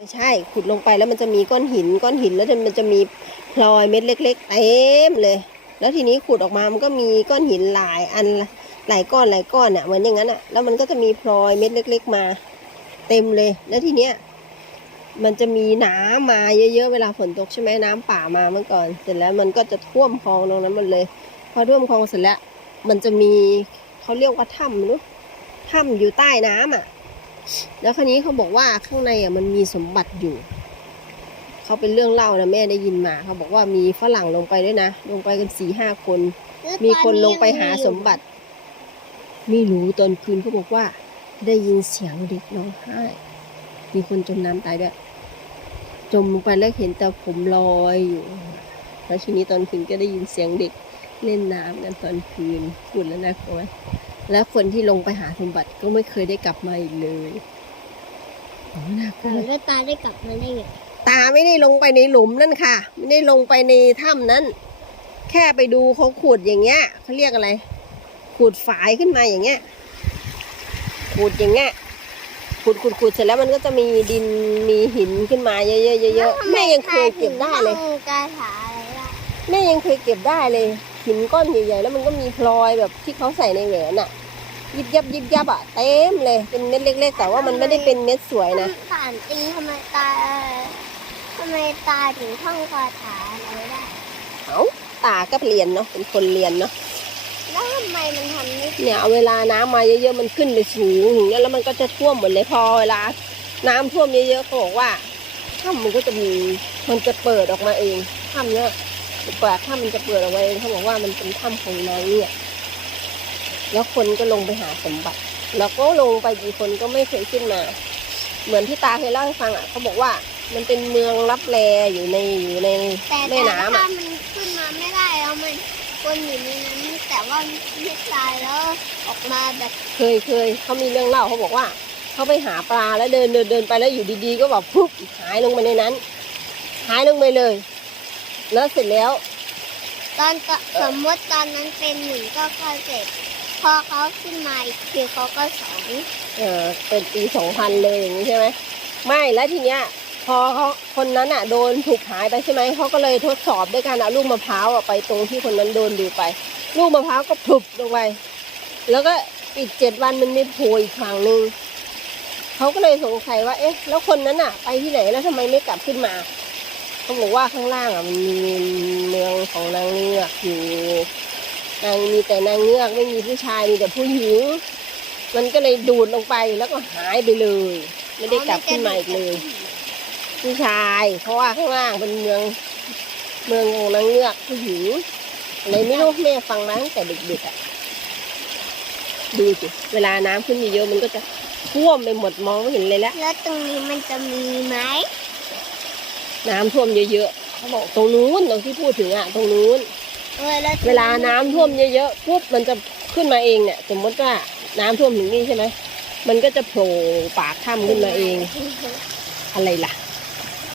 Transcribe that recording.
ไม่ใช่ขุดลงไปแล้วมันจะมีก้อนหินก้อนหินแล้วมันจะมีพลอยเม็ดเล็ก ๆ เต็มเลย แล้วทีนี้ขุดออกมามันก็มีก้อนหินหลายอันหลายก้อนหลายก้อนอะเหมือนอย่างนั้นอะแล้วมันก็จะมีพลอยเม็ดเล็ก ๆ มา เต็มเลย แล้วทีเนี้ยมันจะมีน้ำมาเยอะๆเวลาฝนตกใช่ไหมน้ำป่ามาเมื่อก่อน เสร็จแล้วมันก็จะท่วมคลองตรงนั้นหมดเลย พอท่วมคลองเสร็จแล้ว มันจะมีเขาเรียกว่าถ้ำหรือถ้ำอยู่ใต้น้ำอะ แล้วคราวนี้เขาบอกว่าข้างในอะมันมีสมบัติอยู่ เขาเป็นเรื่องเล่านะแม่ได้ยินมา เขาบอกว่ามีฝรั่งลงไปด้วยนะ ลงไปกันสี่ห้าคน มีคนลงไปหาสมบัติ ไม่รู้ตอนคืนเขาบอกว่า ได้ยินเสียงเด็กร้องไห้ มีคนจมน้ำตายด้วย จมลงไปแล้วเห็นแต่ผมลอยอยู่ แล้วทีนี้ตอนคืนก็ได้ยินเสียงเด็กเล่นน้ำกันตอนคืนพูดแล้วน่ากลัวไหม แล้วคนที่ลงไปหาสมบัติก็ไม่เคยได้กลับมาอีกเลยโอ้น่ากลัวแล้วตาได้กลับมาได้ไงตาไม่ได้ลงไปในหลุมนั่นค่ะ ไม่ได้ลงไปในถ้ำนั้น แค่ไปดูเขาขุดอย่างเงี้ยเขาเรียกอะไรขุดฝายขึ้นมาอย่างเงี้ยขุดอย่างเงี้ยขุดขุดขุดเสร็จแล้วมันก็จะมีดินมีหินขึ้นมาเยอะๆเยอะๆแม่ยังเคยเก็บได้เลยต้องกาถาอะไรล่ะแม่ยังเคยเก็บได้เลยหินก้อนใหญ่ๆแล้วมันก็มีพลอยแบบที่เขาใส่ในแหวนอะ ยิบยับยิบยับอะเต็มเลยเป็นเม็ดเล็ก ๆ แต่ว่ามันไม่ได้เป็นเม็ดสวยนะผ่านตีทำไมตาทำไมตาถึงท่องคาถาอะไรได้เอาตาก็เรียนเนาะเป็นคนเรียนเนาะแล้วทำไมมันทำนี่เนี่ยเอาเวลาน้ำมาเยอะๆมันขึ้นไปสูงอย่างเงี้ยแล้วมันก็จะท่วมหมดเลยพอเวลา น้ำท่วมเยอะๆเขาบอกว่าถ้ำมันก็จะมีมันจะเปิดออกมาเองถ้ำเนี่ยเปิดถ้ำมันจะเปิดออกมาเองเขาบอกว่ามันเป็นถ้ำของนางเนี่ย แล้วคนก็ลงไปหาสมบัติ แล้วก็ลงไปกี่คนก็ไม่เคยขึ้นมา เหมือนที่ตาเคยเล่าให้ฟังอะเขาบอกว่ามันเป็นเมืองรับแลอยู่ในอยู่ในแต่แม่แต่น้ำถ้าอะมันขึ้นมาไม่ได้แล้วมันคนอยู่ในนั้นแต่ว่าไม่ตายแล้วออกมาแบบเคยเคยเขามีเรื่องเล่าเขาบอกว่าเขาไปหาปลาแล้วเดินเดินเดินไปแล้วอยู่ดีๆ ก็แบบปุ๊บหายลงไปในนั้น หายลงไปเลย แล้วเสร็จแล้ว ตอนตสมมติตอนนั้นเป็นหนึ่งก็เข้าเจ็ด พอเขาขึ้นมาอีกทีเขาก็สองเออเป็นปีสองพันเลยอย่างนี้ใช่ไหมไม่แล้วทีเนี้ยพอเขาคนนั้นอะโดนถูกหายไปใช่ไหมเขาก็เลยทดสอบด้วยการเอาลูกมะพร้าวอะไปตรงที่คนนั้นโดนดูไป ลูกมะพร้าวก็พลุบลงไปแล้วก็อีกเจ็ดวันมันไมีโผล่อีกครั้งหนึ่งเขาก็เลยสงสัยว่า เอ๊ะ แล้วคนนั้นอะ ไปที่ไหนแล้วทำไมไม่กลับขึ้นมาเขาบอกว่าข้างล่างอะมันมีเมืองของนางเงือกอยู่ นางมีแต่นางเงือกไม่มีผู้ชายมีแต่ผู้หญิง มันก็เลยดูดลงไปแล้วก็หายไปเลย ไม่ได้กลับขึ้นมาอีกเลย ผู้ชายเพราะว่าข้างล่างเป็นเมือง เมืองของนางเงือกผู้หญิงอะไรไม่รู้แม่ฟังมาตั้งแต่เด็กๆอะดูสิเวลาน้ำขึ้นเยอะๆมันก็จะท่วมไปหมดมองไม่เห็นเลยละแล้วตรงนี้มันจะมีไหมน้ำท่วมเยอะๆเขาบอกตรงนู้นตรงที่พูดถึงอะตรงนู้น เวเวลาน้ำท่วมเยอะๆปุ๊บมันจะขึ้นมาเองเนี่ย สมมติว่าน้ำท่วมถึงนี่ใช่ไหมมันก็จะโผล่ปากถ้ำขึ้นมาเอง อะไรล่ะ